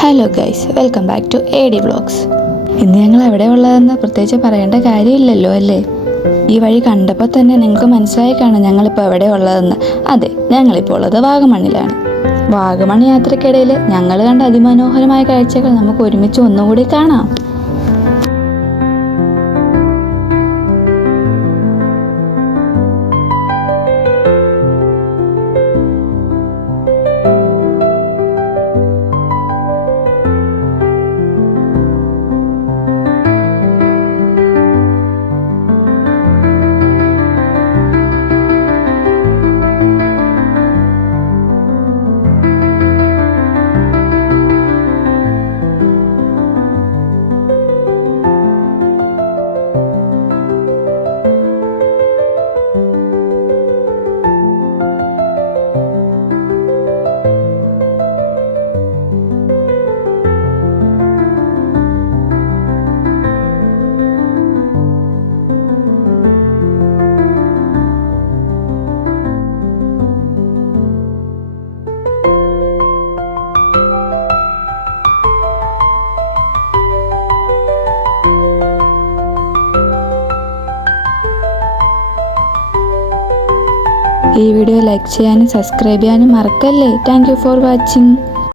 Hello guys, welcome back to AD vlogs. ഇന്ന് ഞങ്ങൾ എവിടെ ഉള്ളതെന്ന് പ്രത്യേകിച്ച് പറയേണ്ട കാര്യമില്ലല്ലോ അല്ലേ? ഈ വഴി കണ്ടപ്പോൾ തന്നെ നിങ്ങൾക്ക് മനസ്സിലായി കാണും ഞങ്ങളിപ്പോൾ എവിടെ ഉള്ളതെന്ന്. അതെ, ഞങ്ങളിപ്പോൾ ഉള്ളത് വാഗമണ്ണിലാണ്. വാഗമൺ യാത്രക്കിടയിൽ ഞങ്ങൾ കണ്ട അതിമനോഹരമായ കാഴ്ചകൾ നമുക്ക് ഒരുമിച്ച് ഒന്നുകൂടി കാണാം. ഈ വീഡിയോ ലൈക്ക് ചെയ്യാനും സബ്സ്ക്രൈബ് ചെയ്യാനും മറക്കല്ലേ. Thank you for watching.